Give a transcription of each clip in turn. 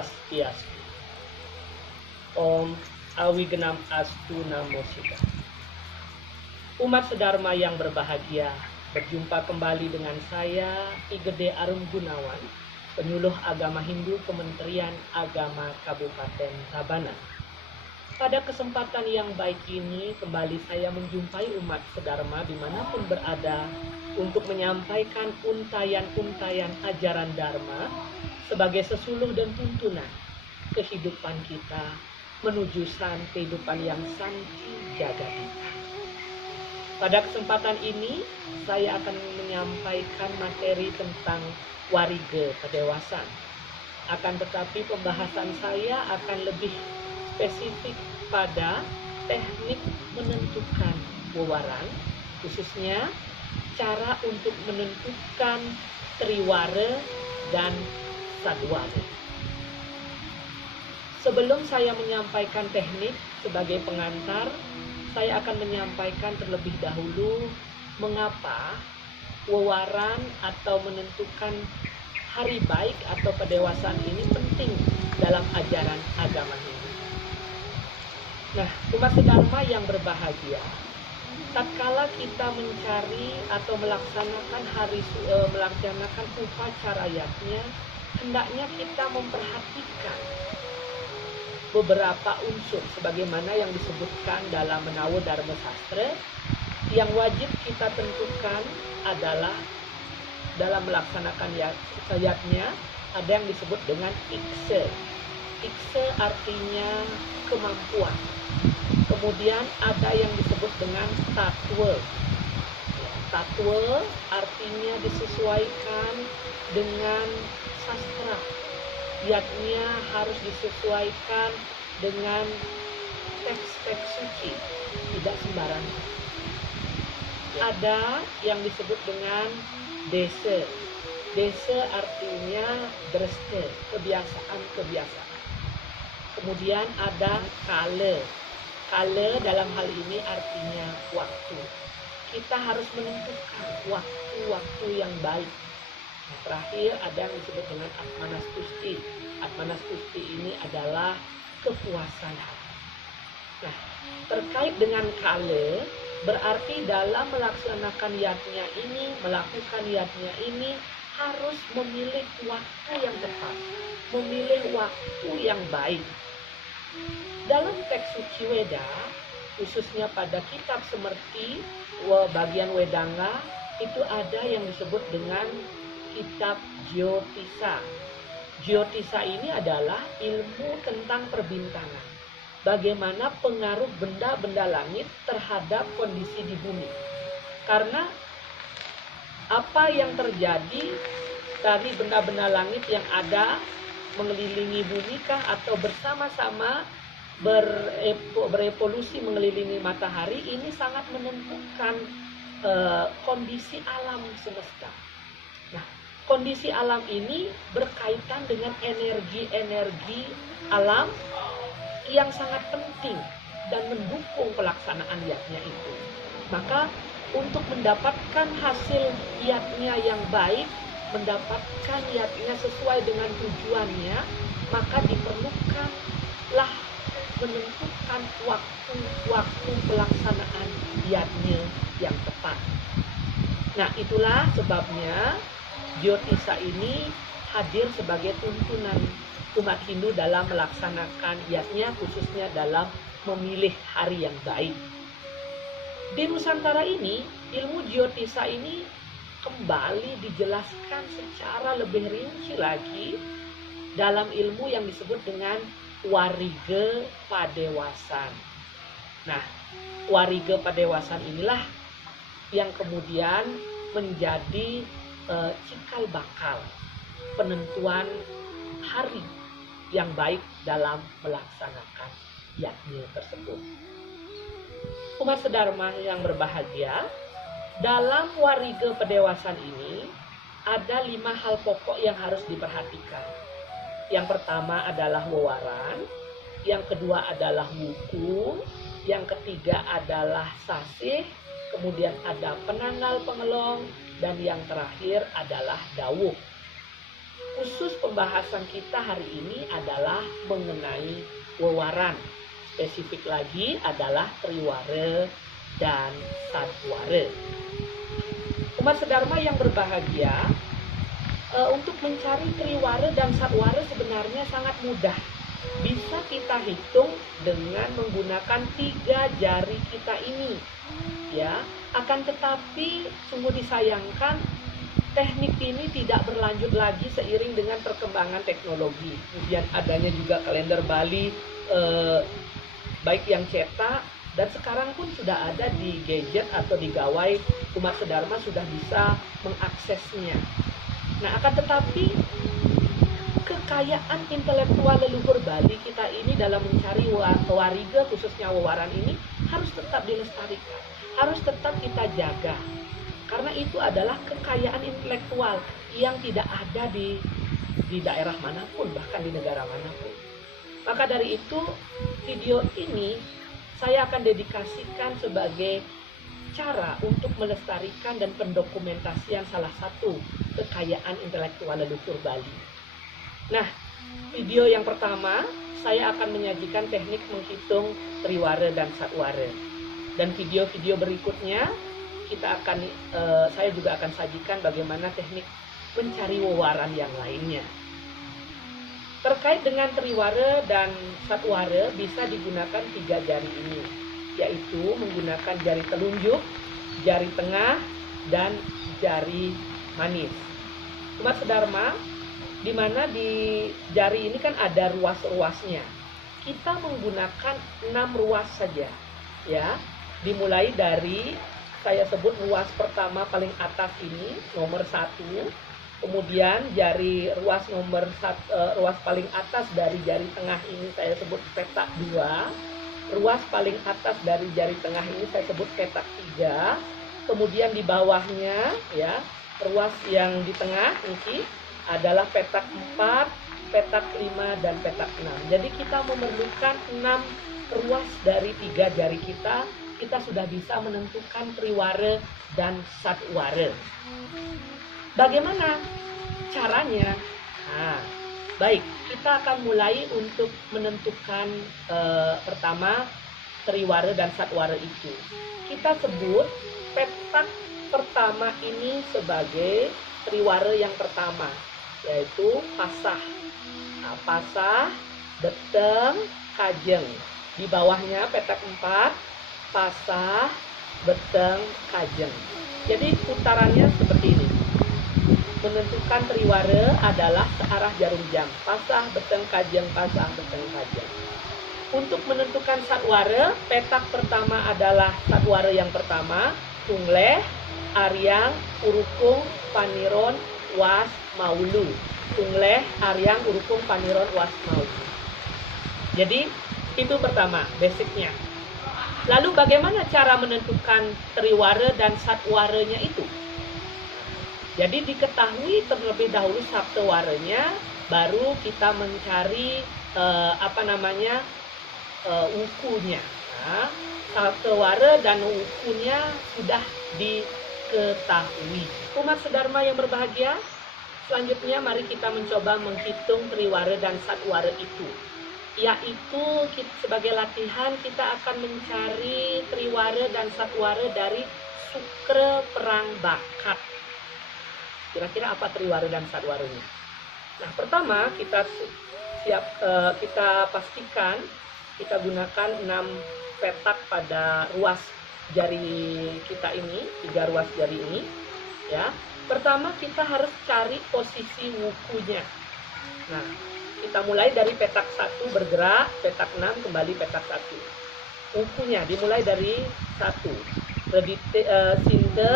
Swastiastu. Om Awigenam Astu Namo Buddhaya. Umat sedharma yang berbahagia, berjumpa kembali dengan saya, Ki Gede Arum Gunawan, penyuluh agama Hindu Kementerian Agama Kabupaten Tabanan. Pada kesempatan yang baik ini, kembali saya menjumpai umat sedharma dimanapun berada untuk menyampaikan untayan-untayan ajaran Dharma sebagai sesuluh dan tuntunan kehidupan kita menuju kehidupan yang santi jagadita. Pada kesempatan ini, saya akan menyampaikan materi tentang warige pedewasan. Akan tetapi pembahasan saya akan lebih spesifik pada teknik menentukan wewaran, khususnya cara untuk menentukan triwara dan sadwara. Sebelum saya menyampaikan teknik sebagai pengantar, saya akan menyampaikan terlebih dahulu mengapa wewaran atau menentukan hari baik atau pedewasaan ini penting dalam ajaran agama Hindu. Nah, umat sedharma yang berbahagia, tatkala kita mencari atau melaksanakan upacara yatnya, hendaknya kita memperhatikan beberapa unsur sebagaimana yang disebutkan dalam Menawa Dharma Sastra. Yang wajib kita tentukan adalah dalam melaksanakan yatnya ada yang disebut dengan ikse. Ikse artinya kemampuan. Kemudian ada yang disebut dengan tatwa. Tatwa artinya disesuaikan dengan sastra. Yatnya harus disesuaikan dengan teks-teks suci, tidak sembarangan. Ada yang disebut dengan desa. Desa artinya dresta, kebiasaan. Kemudian ada kala. Kala dalam hal ini artinya waktu. Kita harus menentukan waktu-waktu yang baik. Nah, terakhir ada yang disebut dengan Atmanastuti. Atmanastuti ini adalah kepuasan hati. Nah, terkait dengan kala, berarti dalam melaksanakan yatnya ini, melakukan yatnya ini harus memilih waktu yang tepat, memilih waktu yang baik. Dalam teks suci Weda, khususnya pada kitab Semerti, bagian Wedanga, itu ada yang disebut dengan kitab Jyotisa. Jyotisa ini adalah ilmu tentang perbintangan. Bagaimana pengaruh benda-benda langit terhadap kondisi di bumi. Karena apa yang terjadi dari benda-benda langit yang ada mengelilingi bumi kah atau bersama-sama berevolusi mengelilingi matahari, ini sangat menentukan kondisi alam semesta. Nah, kondisi alam ini berkaitan dengan energi-energi alam yang sangat penting dan mendukung pelaksanaan yatnya itu. Maka untuk mendapatkan hasil yatnya yang baik, mendapatkan yatnya sesuai dengan tujuannya, maka diperlukanlah menentukan waktu pelaksanaan yatnya yang tepat. Nah, itulah sebabnya Jyotisa ini hadir sebagai tuntunan umat Hindu dalam melaksanakan yatnya, khususnya dalam memilih hari yang baik. Di Nusantara ini, ilmu Jyotisa ini kembali dijelaskan secara lebih rinci lagi dalam ilmu yang disebut dengan warige padewasan. Nah, warige padewasan inilah yang kemudian menjadi cikal bakal penentuan hari yang baik dalam melaksanakan yatnya tersebut. Umat sedharma yang berbahagia, dalam warige pedewasan ini ada 5 hal pokok yang harus diperhatikan. Yang pertama adalah wewaran, yang kedua adalah wuku, yang ketiga adalah sasih, kemudian ada penanggal pengelong, dan yang terakhir adalah dawuh. Khusus pembahasan kita hari ini adalah mengenai wewaran. Spesifik lagi adalah triwara dan sadwara. Umat sedharma yang berbahagia, untuk mencari triwara dan sadwara sebenarnya sangat mudah. Bisa kita hitung dengan menggunakan 3 jari kita ini. Ya, akan tetapi sungguh disayangkan teknik ini tidak berlanjut lagi seiring dengan perkembangan teknologi. Kemudian adanya juga kalender Bali, baik yang cetak dan sekarang pun sudah ada di gadget atau di gawai. Umat sedharma sudah bisa mengaksesnya. Nah, akan tetapi kekayaan intelektual leluhur Bali kita ini dalam mencari wariga, khususnya wewaran ini, harus tetap dilestarikan, harus tetap kita jaga. Karena itu adalah kekayaan intelektual yang tidak ada di daerah manapun, bahkan di negara manapun. Maka dari itu, video ini saya akan dedikasikan sebagai cara untuk melestarikan dan pendokumentasian salah satu kekayaan intelektual leluhur Bali. Nah, video yang pertama saya akan menyajikan teknik menghitung triwara dan sadwara. Dan video-video berikutnya saya juga akan sajikan bagaimana teknik mencari wewaran yang lainnya. Terkait dengan triwara dan sadwara bisa digunakan 3 jari ini, yaitu menggunakan jari telunjuk, jari tengah, dan jari manis. Umat sedharma, di mana di jari ini kan ada ruas-ruasnya. Kita menggunakan 6 ruas saja, ya. Dimulai dari saya sebut ruas pertama paling atas ini nomor 1, kemudian ruas paling atas dari jari tengah ini saya sebut petak 2, ruas paling atas dari jari tengah ini saya sebut petak 3, kemudian di bawahnya ya ruas yang di tengah ini adalah petak 4, petak 5 dan petak 6. Jadi kita memerlukan 6 ruas dari 3 jari kita sudah bisa menentukan triwara dan sadwara. Bagaimana caranya? Nah, baik, kita akan mulai untuk menentukan pertama triwara dan sadwara itu. Kita sebut petak pertama ini sebagai triwara yang pertama, yaitu pasah. Nah, pasah, beteng, kajeng. Di bawahnya petak 4, pasah, beteng, kajeng. Jadi putarannya seperti ini. Menentukan triwara adalah searah jarum jam. Pasah, beteng, kajeng, pasah, beteng, kajeng. Untuk menentukan sadwara, petak pertama adalah sadwara yang pertama, tungleh, aryang, urukung, paniron, was, maulu. Tungleh, aryang, urukung, paniron, was, maulu. Jadi itu pertama, basicnya. Lalu bagaimana cara menentukan triwara dan sadwaranya itu? Jadi diketahui terlebih dahulu sabtewaranya, baru kita mencari wukunya. Nah, sabtewara dan wukunya sudah diketahui. Umat sedharma yang berbahagia, selanjutnya mari kita mencoba menghitung triwara dan sadwara itu. Yaitu sebagai latihan kita akan mencari triwara dan sadwara dari sukra perang bakat. Kira-kira apa triwara dan sadwaranya? Nah, pertama kita pastikan kita gunakan 6 petak pada ruas jari kita ini, 3 ruas jari ini, ya. Pertama kita harus cari posisi wukunya. Nah, kita mulai dari petak 1 bergerak, petak 6 kembali petak 1. Wukunya dimulai dari 1. Sinde,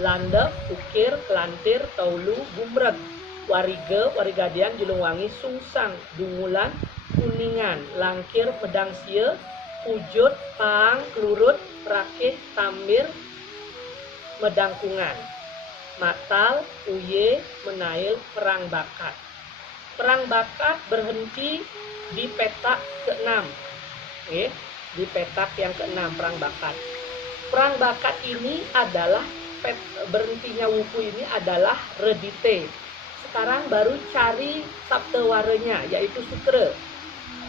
landep, ukir, kelantir, taulu, gumreg, warige, warigadian, julungwangi, sungsang, dungulan, kuningan, langkir, medang sia, pujut, pang, kelurut, rakih, tambir, medangkungan, matal, uye, menail, perang bakat. Perang bakat berhenti di petak ke-6. Oke, di petak yang ke-6 perang bakat. Perang bakat ini adalah berhentinya wuku ini adalah redite. sekarang baru cari saptawaranya, yaitu sukra.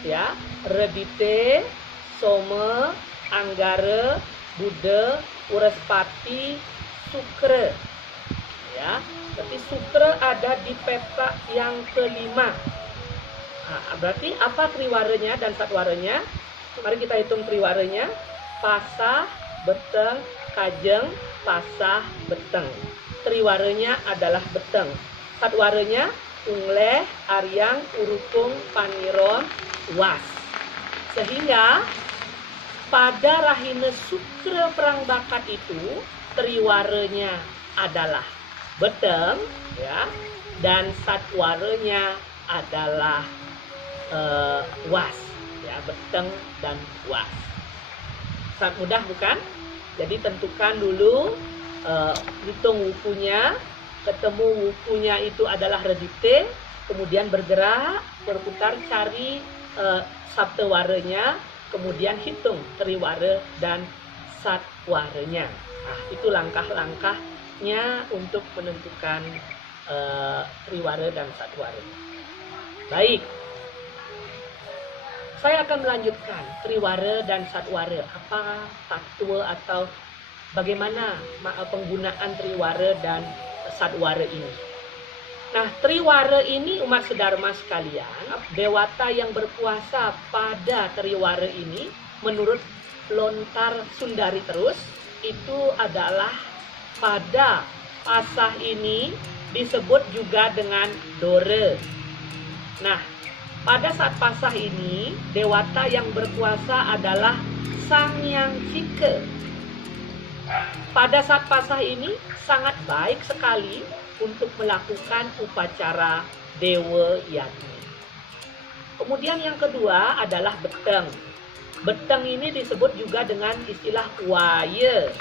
Ya, Redite, Soma, Anggara, Buddha, Uraspati, Sukra. Ya, berarti sukra ada di peta yang kelima. Nah, berarti apa triwaranya dan satwaranya? Mari kita hitung triwaranya. Pasah, beteng, kajeng, pasah, beteng. Triwaranya adalah beteng. Satwaranya ungleh, aryang, urukung, paniron, was. Sehingga pada rahina sukra perang bakat itu triwaranya adalah beteng, ya, dan satwaranya adalah was, ya, beteng dan was. Sangat mudah bukan? Jadi tentukan dulu, hitung wukunya, ketemu wukunya itu adalah redite, kemudian bergerak, berputar cari saptawaranya, kemudian hitung triwara dan satwaranya. Nah, itu langkah-langkahnya untuk menentukan triwara dan satwara. Baik, saya akan melanjutkan triwara dan satwara. Apa tatwa atau bagaimana penggunaan triwara dan satwara ini. Nah, triwara ini umat sedharma sekalian, dewata yang berkuasa pada triwara ini menurut Lontar Sundari Terus itu adalah pada pasah ini disebut juga dengan Dora. Nah, pada saat pasah ini dewata yang berkuasa adalah Sang Yang Cika. Pada saat pasah ini sangat baik sekali untuk melakukan upacara Dewa Yagni. Kemudian yang kedua adalah beteng. Beteng ini disebut juga dengan istilah waya.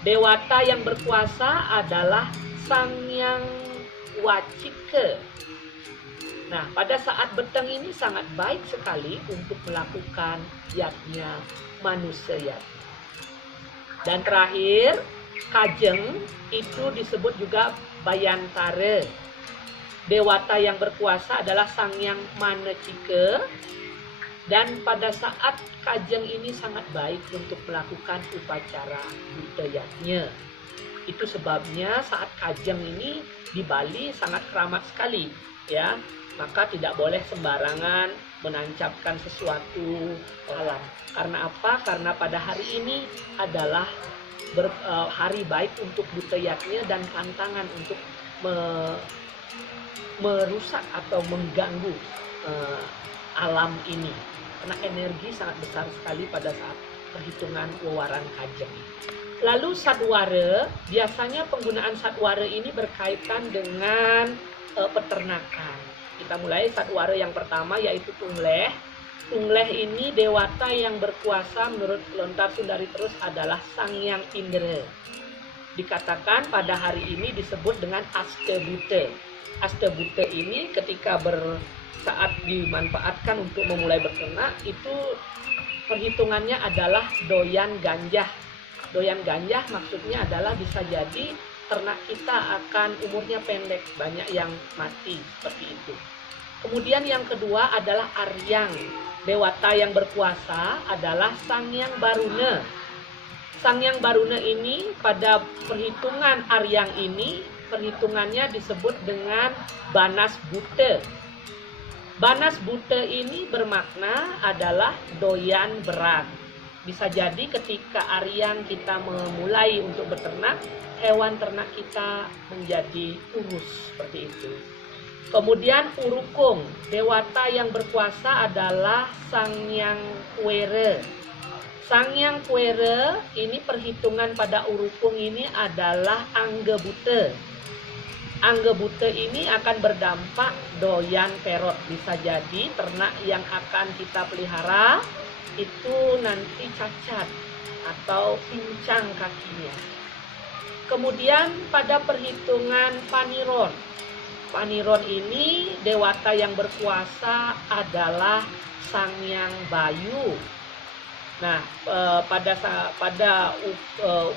Dewata yang berkuasa adalah Sang Yang Wacika. Nah, pada saat beteng ini sangat baik sekali untuk melakukan yatnya manusia yatnya. Dan terakhir, kajeng itu disebut juga Bayantara. Dewata yang berkuasa adalah Sang Yang Manecika. Dan pada saat kajeng ini sangat baik untuk melakukan upacara budayanya. Itu sebabnya saat kajeng ini di Bali sangat keramat sekali, ya. Maka tidak boleh sembarangan menancapkan sesuatu alam. Karena apa? Karena pada hari ini adalah hari baik untuk budayanya dan pantangan untuk merusak atau mengganggu alam ini. Karena energi sangat besar sekali pada saat perhitungan wewaran kajeng. Lalu satwara, biasanya penggunaan satwara ini berkaitan dengan peternakan. Kita mulai satwara yang pertama yaitu Tungleh. Tungleh ini dewata yang berkuasa menurut Lontar Sundari Terus adalah Sang Yang Indra. Dikatakan pada hari ini disebut dengan Astebuta. Astebuta ini ketika saat dimanfaatkan untuk memulai berternak itu perhitungannya adalah doyan ganjah. Doyan ganjah maksudnya adalah bisa jadi ternak kita akan umurnya pendek, banyak yang mati seperti itu. Kemudian yang kedua adalah Aryang. Dewata yang berkuasa adalah Sang Yang Baruna. Sang Yang Baruna ini pada perhitungan Aryang ini perhitungannya disebut dengan Banas Buta. Banas Buta ini bermakna adalah doyan berat. Bisa jadi ketika Aryang kita memulai untuk beternak, hewan ternak kita menjadi kurus seperti itu. Kemudian Urukung, dewata yang berkuasa adalah Sang Yang Kuere. Sang Yang Kuere ini perhitungan pada Urukung ini adalah Anggebuta. Anggebuta ini akan berdampak doyan perot. Bisa jadi ternak yang akan kita pelihara itu nanti cacat atau pincang kakinya. Kemudian pada perhitungan Paniron. Paniron ini dewata yang berkuasa adalah Sang Yang Bayu. Nah, pada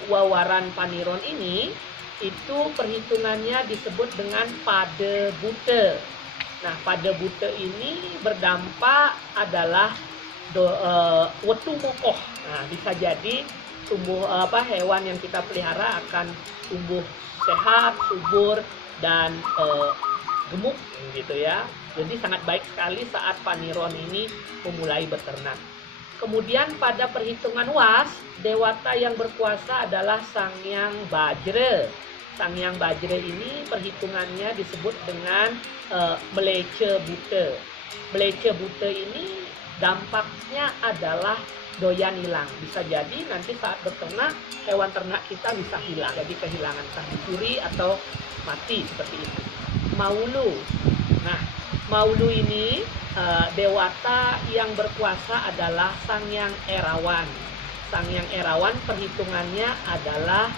wawaran Paniron ini itu perhitungannya disebut dengan pada buta. Nah, pada buta ini berdampak adalah wetu mokoh. Nah, bisa jadi hewan yang kita pelihara akan tumbuh sehat, subur, dan gemuk gitu ya. Jadi sangat baik sekali saat Paniron ini memulai beternak. Kemudian pada perhitungan Was, dewata yang berkuasa adalah Sangyang Bajra. Sangyang Bajra ini perhitungannya disebut dengan Meleca Buta. Meleca Buta ini dampaknya adalah doyan hilang. Bisa jadi nanti saat beternak, hewan ternak kita bisa hilang. Jadi kehilangan, entah dicuri atau mati seperti itu. Maulu. Nah, Maulu ini dewata yang berkuasa adalah Sangyang Erawan. Sangyang Erawan perhitungannya adalah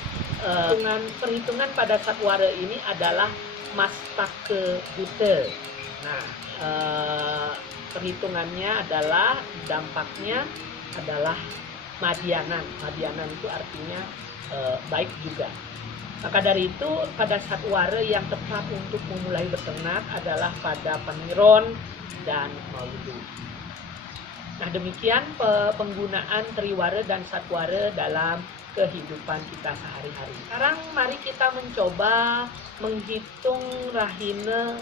perhitungan pada Satwara ini adalah Mastaka Buta. Nah, perhitungannya adalah dampaknya adalah Madyanan. Madyanan itu artinya baik juga. Maka dari itu pada Satwara yang tepat untuk memulai beternak adalah pada Paniron dan Maulu. Nah, demikian penggunaan Triwara dan Satwara dalam kehidupan kita sehari-hari. Sekarang mari kita mencoba menghitung rahina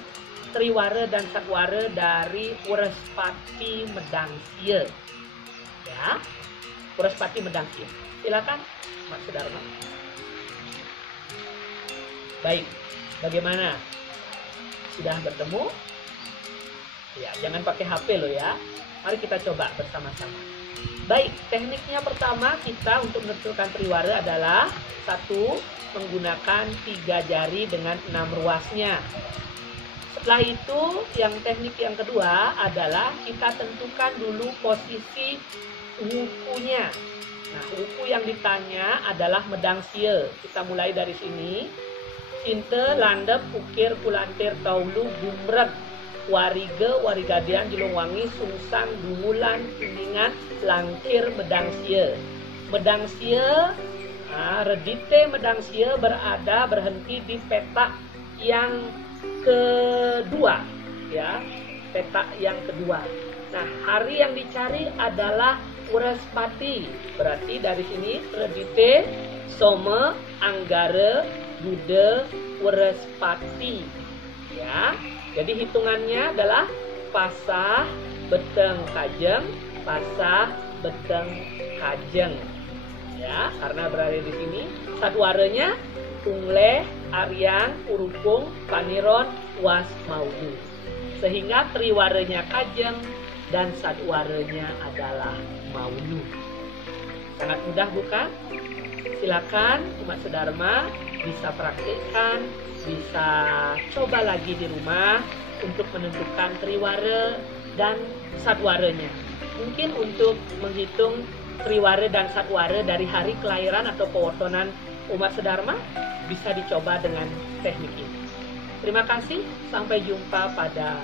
Triwara dan Satwara dari Wurespati Medangsia. Ya, Wurespati Medangsia. Silakan, Mas Sudarma. Baik, bagaimana? Sudah bertemu? Ya, jangan pakai HP loh ya. Mari kita coba bersama-sama. Baik, tekniknya pertama kita untuk menentukan Triwara adalah 1. Menggunakan 3 jari dengan 6 ruasnya. Setelah itu, teknik yang kedua adalah kita tentukan dulu posisi wukunya. Nah, wuku yang ditanya adalah Medangsia. Kita mulai dari sini. Sinte, landep, ukir, kulantir, taulu, gumrek, wariga, warigadian, jelongwangi, sungsang, dungulan, kuningan, langkir, Medangsia. Medangsia, redite Medangsia berhenti di petak yang kedua, ya, petak yang kedua. Nah, hari yang dicari adalah Wurespati. Berarti dari sini redite, Soma, Anggara, Buddha, Wurespati. Ya, jadi hitungannya adalah pasah, beteng, kajeng, pasah, beteng, kajeng. Ya, karena berada di sini Satwaranya Ungleh, Aryang, Urupung, Paniron, Was, Maulu. Sehingga Triwaranya kajeng dan Satwaranya adalah Maulu. Sangat mudah bukan? Silakan Umat Sudarma bisa praktikkan, bisa coba lagi di rumah untuk menentukan Triwara dan Satwaranya. Mungkin untuk menghitung Triwara dan Satwara dari hari kelahiran atau pewotonan Umat Sudarma bisa dicoba dengan teknik ini. Terima kasih, sampai jumpa pada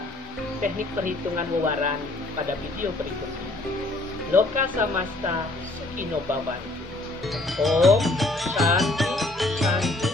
teknik perhitungan wewaran pada video berikutnya. Loka samasta Sukino Bhavantu. Om Shanti Shanti.